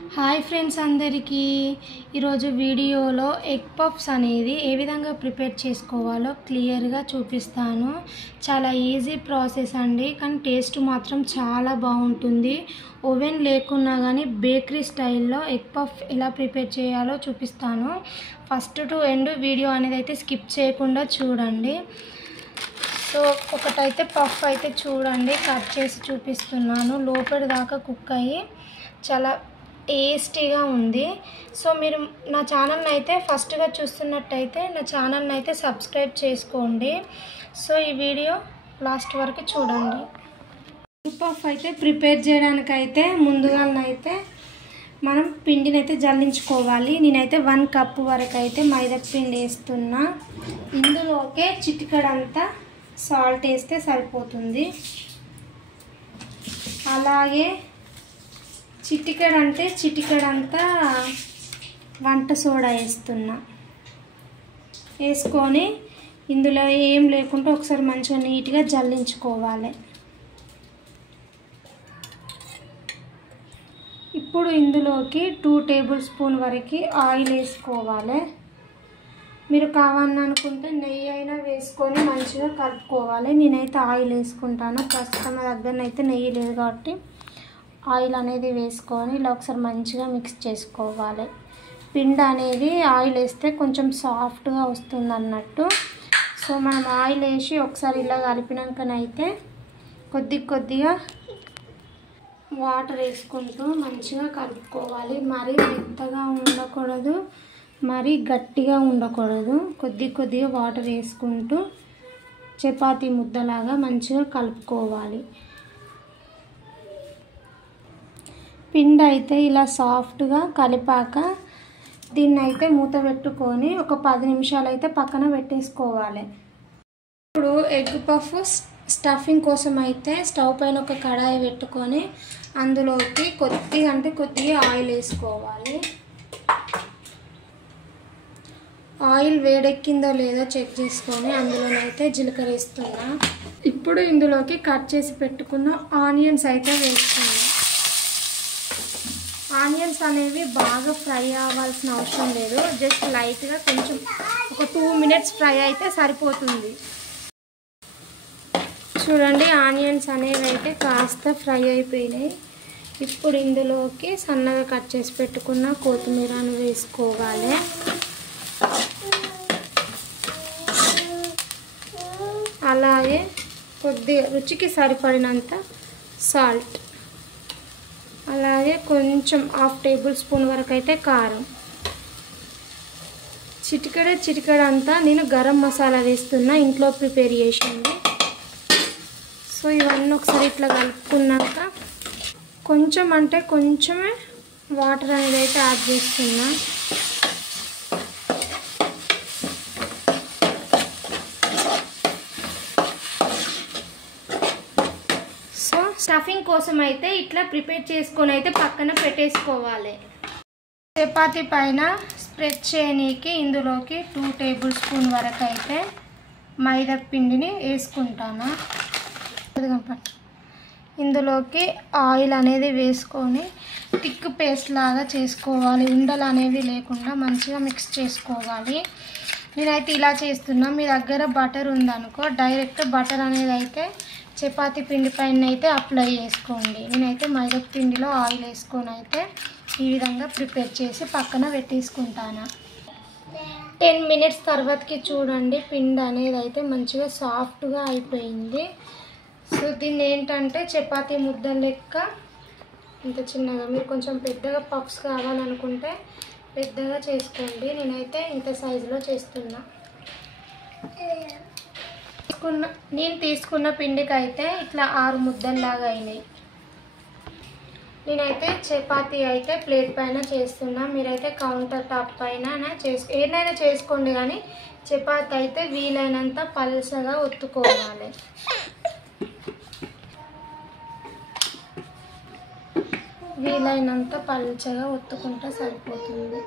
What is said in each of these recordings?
Hi friends అందరికీ ఈరోజు వీడియోలో ఎగ్ పఫ్స్ అనేది ఏ విధంగా ప్రిపేర్ చేసుకోవాలో క్లియర్గా చూపిస్తాను. చాలా ఈజీ ప్రాసెస్ అండి, కానీ టేస్ట్ మాత్రం చాలా బాగుంటుంది. ఓవెన్ లేకున్నా కానీ బేకరీ స్టైల్లో ఎగ్ పఫ్ ఎలా ప్రిపేర్ చేయాలో చూపిస్తాను. ఫస్ట్ టు ఎండ్ వీడియో అనేది అయితే స్కిప్ చేయకుండా చూడండి. సో ఒకటైతే పఫ్ అయితే చూడండి, కట్ చేసి చూపిస్తున్నాను. లోపలి దాకా కుక్ అయ్యి చాలా టేస్టీగా ఉంది. సో మీరు నా ఛానల్ని అయితే ఫస్ట్గా చూస్తున్నట్టయితే నా ఛానల్ని అయితే సబ్స్క్రైబ్ చేసుకోండి. సో ఈ వీడియో లాస్ట్ వరకు చూడండి. పఫ్ అయితే ప్రిపేర్ చేయడానికైతే ముందుగానైతే మనం పిండిని అయితే జల్లించుకోవాలి. నేనైతే 1 కప్పు వరకు అయితే మైదా పిండి వేస్తున్నా. ఇందులోకే చిటికెడంతా సాల్ట్ వేస్తే సరిపోతుంది. అలాగే చిటికెడంతా వంట సోడా వేస్తున్నా. వేసుకొని ఇందులో ఏం లేకుండా ఒకసారి మంచిగా నీట్గా జల్లించుకోవాలి. ఇప్పుడు ఇందులోకి 2 టేబుల్ స్పూన్ వరకు ఆయిల్ వేసుకోవాలి. మీరు కావాలనుకుంటే నెయ్యి అయినా వేసుకొని మంచిగా కలుపుకోవాలి. నేనైతే ఆయిల్ వేసుకుంటాను. ప్రస్తుతం నా దగ్గరనైతే నెయ్యి లేదు కాబట్టి ఆయిల్ అనేది వేసుకొని ఇలా ఒకసారి మంచిగా మిక్స్ చేసుకోవాలి. పిండి అనేది ఆయిల్ వేస్తే కొంచెం సాఫ్ట్గా వస్తుంది అన్నట్టు. సో మనం ఆయిల్ వేసి ఒకసారి ఇలా కలిపినాకనైతే కొద్దిగా వాటర్ వేసుకుంటూ మంచిగా కలుపుకోవాలి. మరీ మెత్తగా ఉండకూడదు, మరీ గట్టిగా ఉండకూడదు. కొద్దిగా వాటర్ వేసుకుంటూ చపాతీ ముద్దలాగా మంచిగా కలుపుకోవాలి. పిండి అయితే ఇలా సాఫ్ట్గా కలిపాక దీన్ని అయితే మూత పెట్టుకొని ఒక 10 నిమిషాలు అయితే పక్కన పెట్టేసుకోవాలి. ఇప్పుడు ఎగ్ పఫ్ స్టఫింగ్ కోసం అయితే స్టవ్ పైన ఒక కడాయి పెట్టుకొని అందులోకి కొద్దిగా ఆయిల్ వేసుకోవాలి. ఆయిల్ వేడెక్కిందో లేదో చెక్ చేసుకొని అందులోనైతే జీలకర్ర వేస్తున్నా. ఇప్పుడు ఇందులోకి కట్ చేసి పెట్టుకున్న ఆనియన్స్ అయితే వేస్తున్నా. ఆనియన్స్ అనేవి బాగా ఫ్రై అవ్వాల్సిన అవసరం లేదు, జస్ట్ లైట్గా కొంచెం ఒక 2 మినిట్స్ ఫ్రై అయితే సరిపోతుంది. చూడండి, ఆనియన్స్ అనేవి అయితే కాస్త ఫ్రై అయిపోయినాయి. ఇప్పుడు ఇందులోకి సన్నగా కట్ చేసి పెట్టుకున్న కొత్తిమీరను వేసుకోవాలి. అలాగే కొద్దిగా రుచికి సరిపడినంత సాల్ట్, అలాగే కొంచెం 1/2 టేబుల్ స్పూన్ వరకు అయితే కారం, చిటికెడంతా నేను గరం మసాలా వేస్తున్నా, ఇంట్లో ప్రిపేర్ చేసింది. సో ఇవన్నీ ఒకసారి ఇట్లా కలుపుకున్నాక కొంచెమే వాటర్ అనేది అయితే యాడ్ చేస్తున్నా. స్టఫింగ్ కోసం అయితే ఇట్లా ప్రిపేర్ చేసుకొని అయితే పక్కన పెట్టేసుకోవాలి. చపాతీ పైన స్ప్రెడ్ చేయనీకి ఇందులోకి 2 టేబుల్ స్పూన్ వరకు అయితే మైదా పిండిని వేసుకుంటాను. ఇందులోకి ఆయిల్ అనేది వేసుకొని థిక్ పేస్ట్ లాగా చేసుకోవాలి. ఉండలు అనేవి లేకుండా మంచిగా మిక్స్ చేసుకోవాలి. నేనైతే ఇలా చేస్తున్నా. మీ దగ్గర బటర్ ఉందనుకో డైరెక్ట్ బటర్ అనేది అయితే చపాతీ పిండి పైన అయితే అప్లై చేసుకోండి. నేనైతే మైదా పిండిలో ఆయిల్ వేసుకొని అయితే ఈ విధంగా ప్రిపేర్ చేసి పక్కన పెట్టేసుకుంటాను. 10 మినిట్స్ తర్వాతకి చూడండి, పిండి అనేది అయితే మంచిగా సాఫ్ట్గా అయిపోయింది. సో దీన్ని ఏంటంటే చపాతీ ముద్ద లెక్క ఇంత చిన్నగా, మీరు కొంచెం పెద్దగా పఫ్స్ కావాలనుకుంటే పెద్దగా చేసుకోండి. నేనైతే ఇంత సైజులో చేస్తున్నా. నేను తీసుకున్న పిండికి అయితే ఇట్లా 6 ముద్దల్లాగా అయినాయి. నేనైతే చపాతీ అయితే ప్లేట్ పైన చేస్తున్నా. మీరైతే కౌంటర్ టాప్ పైన ఏదైనా చేసుకోండి, కానీ చపాతీ అయితే వీలైనంత పల్చగా ఒత్తుకోవాలి. వీలైనంత పల్చగా ఒత్తుకుంటే సరిపోతుంది.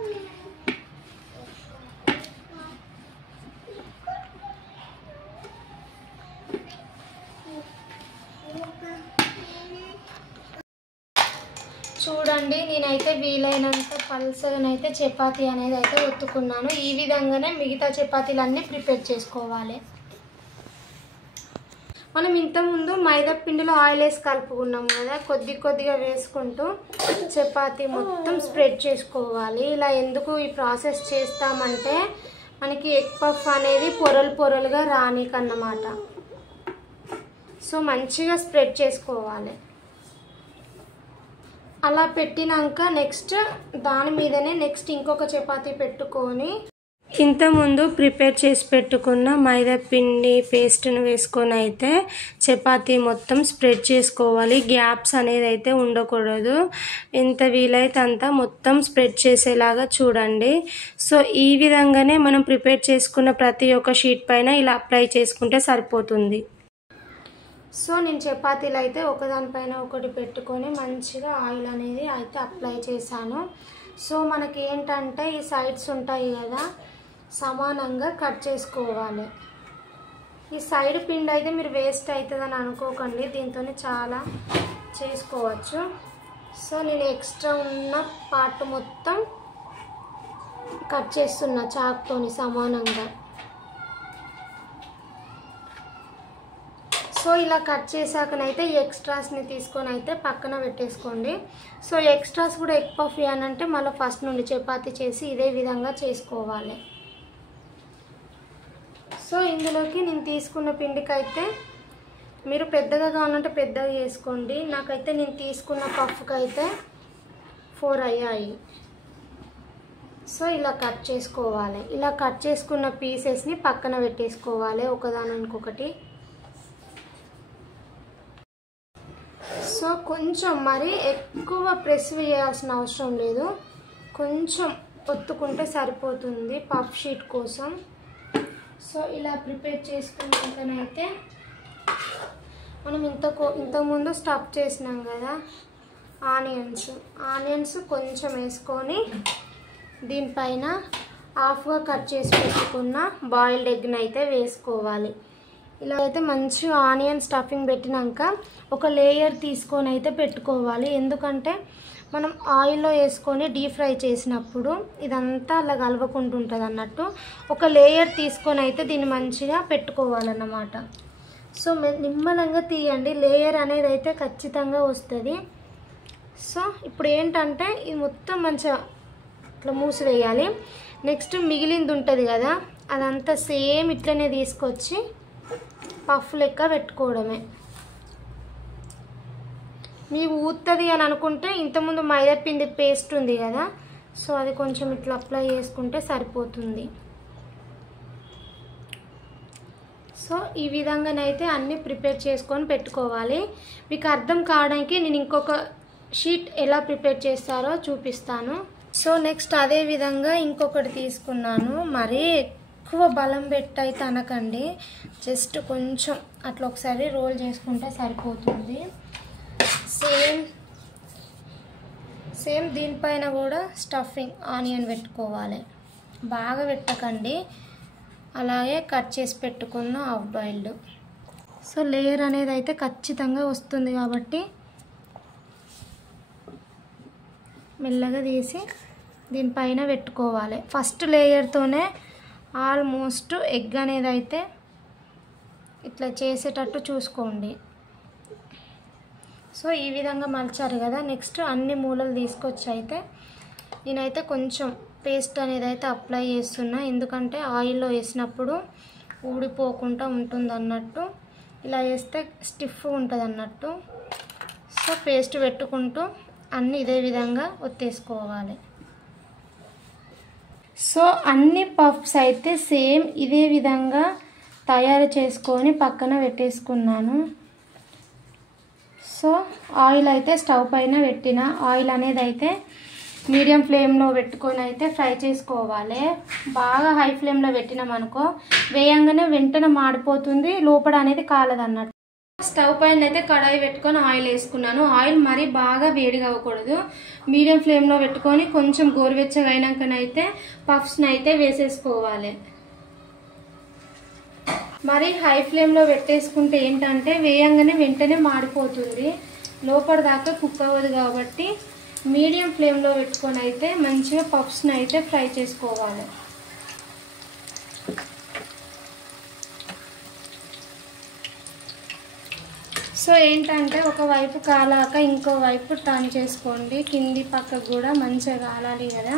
చూడండి, నేనైతే వీలైనంత పల్సగానైతే చపాతీ అనేది అయితే ఒత్తుకున్నాను. ఈ విధంగానే మిగతా చపాతీలన్నీ ప్రిపేర్ చేసుకోవాలి. మనం ఇంతకుముందు మైదా పిండిలో ఆయిల్ వేసి కలుపుకున్నాం కదా, కొద్దిగా వేసుకుంటూ చపాతీ మొత్తం స్ప్రెడ్ చేసుకోవాలి. ఇలా ఎందుకు ఈ ప్రాసెస్ చేస్తామంటే మనకి ఎగ్ పఫ్ అనేది పొరలుగా రానికన్నమాట. సో మంచిగా స్ప్రెడ్ చేసుకోవాలి. అలా పెట్టినాక నెక్స్ట్ దాని మీదనే ఇంకొక చపాతీ పెట్టుకొని ఇంతకుముందు ప్రిపేర్ చేసి పెట్టుకున్న మైదా పిండి పేస్ట్ను వేసుకొని అయితే చపాతీ మొత్తం స్ప్రెడ్ చేసుకోవాలి. గ్యాప్స్ అనేది అయితే ఉండకూడదు. ఎంత వీలైతే అంత మొత్తం స్ప్రెడ్ చేసేలాగా చూడండి. సో ఈ విధంగానే మనం ప్రిపేర్ చేసుకున్న ప్రతి ఒక్క షీట్ పైన ఇలా అప్లై చేసుకుంటే సరిపోతుంది. సో నేను చపాతీలు అయితే ఒకదానిపైన ఒకటి పెట్టుకొని మంచిగా ఆయిల్ అనేది అయితే అప్లై చేశాను. సో మనకి ఏంటంటే ఈ సైడ్స్ ఉంటాయి కదా, సమానంగా కట్ చేసుకోవాలి. ఈ సైడ్ పిండి అయితే మీరు వేస్ట్ అవుతుందని అనుకోకండి, దీంతో చాలా చేసుకోవచ్చు. సో నేను ఎక్స్ట్రా ఉన్న పార్ట్ మొత్తం కట్ చేస్తున్నా చాకుతోని సమానంగా. సో ఇలా కట్ చేశాకనైతే ఈ ఎక్స్ట్రాస్ని తీసుకొని అయితే పక్కన పెట్టేసుకోండి. సో ఎక్స్ట్రాస్ కూడా ఎగ్ పఫ్ అంటే మళ్ళీ ఫస్ట్ నుండి చపాతీ చేసి ఇదే విధంగా చేసుకోవాలి. సో ఇందులోకి నేను తీసుకున్న పిండికైతే మీరు పెద్దగా కావాలంటే పెద్దగా చేసుకోండి. నాకైతే నేను తీసుకున్న పఫ్కి అయితే 4 అయ్యాయి. సో ఇలా కట్ చేసుకోవాలి. ఇలా కట్ చేసుకున్న పీసెస్ని పక్కన పెట్టేసుకోవాలి ఒకదాని ఇంకొకటి. సో కొంచెం మరి ఎక్కువ ప్రెస్ చేయాల్సిన అవసరం లేదు, కొంచెం ఒత్తుకుంటే సరిపోతుంది పఫ్ షీట్ కోసం. సో ఇలా ప్రిపేర్ చేసుకున్నాకనైతే మనం ఇంతకుముందు స్టఫ్ చేసినాం కదా ఆనియన్స్ కొంచెం వేసుకొని దీనిపైన హాఫ్గా కట్ చేసి పెట్టుకున్న బాయిల్డ్ ఎగ్ని అయితే వేసుకోవాలి. ఇలా అయితే మంచిగా ఆనియన్ స్టఫింగ్ పెట్టినాక ఒక లేయర్ తీసుకొని అయితే పెట్టుకోవాలి. ఎందుకంటే మనం ఆయిల్లో వేసుకొని డీప్ ఫ్రై చేసినప్పుడు ఇదంతా అలా కలవకుంటుంటుంది అన్నట్టు. ఒక లేయర్ తీసుకొని అయితే దీన్ని మంచిగా పెట్టుకోవాలన్నమాట. సో నిమ్మలంగా తీయండి, లేయర్ అనేది అయితే ఖచ్చితంగా వస్తుంది. సో ఇప్పుడు ఏంటంటే ఇది మొత్తం మంచిగా ఇట్లా మూసివేయాలి. నెక్స్ట్ మిగిలింది ఉంటుంది కదా, అదంతా సేమ్ ఇట్లనే తీసుకొచ్చి పఫ్ లెక్క పెట్టుకోవడమే. మీకు ఊతుంది అని అనుకుంటే ఇంతకుముందు మైదా పిండి పేస్ట్ ఉంది కదా, సో అది కొంచెం ఇట్లా అప్లై చేసుకుంటే సరిపోతుంది. సో ఈ విధంగానైతే అన్నీ ప్రిపేర్ చేసుకొని పెట్టుకోవాలి. మీకు అర్థం కావడానికి నేను ఇంకొక షీట్ ఎలా ప్రిపేర్ చేస్తారో చూపిస్తాను. సో నెక్స్ట్ అదే విధంగా ఇంకొకటి తీసుకున్నాను. మరీ ఎక్కువ బలం పెట్టయితే అనకండి, జస్ట్ కొంచెం అట్లా ఒకసారి రోల్ చేసుకుంటే సరిపోతుంది. సేమ్ దీనిపైన కూడా స్టఫింగ్ ఆనియన్ పెట్టుకోవాలి, బాగా పెట్టకండి. అలాగే కట్ చేసి పెట్టుకున్న హాఫ్ బాయిల్డ్. సో లేయర్ అనేది అయితే ఖచ్చితంగా వస్తుంది కాబట్టి మెల్లగా తీసి దీనిపైన పెట్టుకోవాలి. ఫస్ట్ లేయర్తోనే ఆల్మోస్ట్ ఎగ్ అనేది అయితే ఇట్లా చేసేటట్టు చూసుకోండి. సో ఈ విధంగా మలిచారు కదా, నెక్స్ట్ అన్ని మూలలు తీసుకొచ్చి అయితే నేనైతే కొంచెం పేస్ట్ అనేది అయితే అప్లై చేస్తున్నా. ఎందుకంటే ఆయిల్లో వేసినప్పుడు ఊడిపోకుండా ఉంటుంది అన్నట్టు, ఇలా వేస్తే స్టిఫ్ ఉంటుంది అన్నట్టు. సో పేస్ట్ పెట్టుకుంటూ అన్నీ ఇదే విధంగా ఒత్తేసుకోవాలి. సో అన్ని పఫ్స్ అయితే సేమ్ ఇదే విధంగా తయారు చేసుకొని పక్కన పెట్టేసుకున్నాను. సో ఆయిల్ అయితే స్టవ్ పైన పెట్టిన ఆయిల్ అనేది అయితే మీడియం ఫ్లేమ్లో పెట్టుకొని అయితే ఫ్రై చేసుకోవాలి. బాగా హై ఫ్లేమ్లో పెట్టినామనుకో వేయంగానే వెంటనే మాడిపోతుంది, లోపల అనేది కాలదన్నట్టు. స్టవ్ పైన అయితే కడాయి పెట్టుకొని ఆయిల్ వేసుకున్నాను. ఆయిల్ మరీ బాగా వేడిగా అవ్వకూడదు, మీడియం ఫ్లేమ్లో పెట్టుకొని కొంచెం గోరువెచ్చగా అయినాకనైతే పఫ్స్ని అయితే వేసేసుకోవాలి. మరి హై ఫ్లేమ్లో పెట్టేసుకుంటే ఏంటంటే వేయంగానే వెంటనే మాడిపోతుంది, లోపల దాకా కుక్ అవ్వదు. కాబట్టి మీడియం ఫ్లేమ్లో పెట్టుకొని అయితే మంచిగా పఫ్స్ని అయితే ఫ్రై చేసుకోవాలి. సో ఏంటంటే ఒకవైపు కాలాక ఇంకో వైపు టర్న్ చేసుకోండి, కింది పక్కకు కూడా మంచిగా కాలాలి కదా.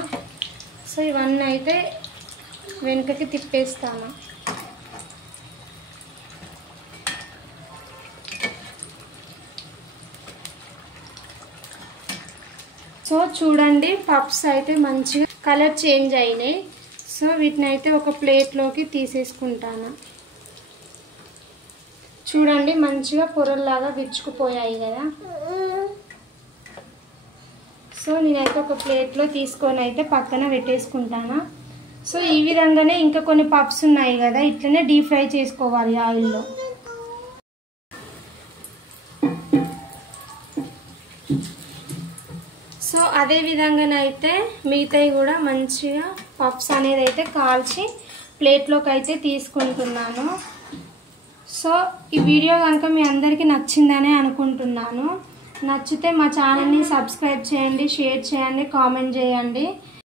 సో ఇవన్నీ అయితే వెనుకకి తిప్పేస్తాను. సో చూడండి పఫ్స్ అయితే మంచిగా కలర్ చేంజ్ అయినాయి. సో వీటిని అయితే ఒక ప్లేట్లోకి తీసేసుకుంటాను. చూడండి మంచిగా పొరల్లాగా విచ్చుకుపోయాయి కదా. సో నేనైతే ఒక ప్లేట్లో తీసుకొని అయితే పక్కన పెట్టేసుకుంటాను. సో ఈ విధంగానే ఇంకా కొన్ని పఫ్స్ ఉన్నాయి కదా, ఇట్లనే డీప్ ఫ్రై చేసుకోవాలి ఆయిల్లో. సో అదే విధంగానైతే మిగతాయి కూడా మంచిగా పఫ్స్ అనేది అయితే కాల్చి ప్లేట్లోకి అయితే తీసుకుంటున్నాను. సో ఈ వీడియో కనుక మీ అందరికీ నచ్చిందనే అనుకుంటున్నాను. నచ్చితే మా ఛానల్ని సబ్స్క్రైబ్ చేయండి, షేర్ చేయండి, కామెంట్ చేయండి.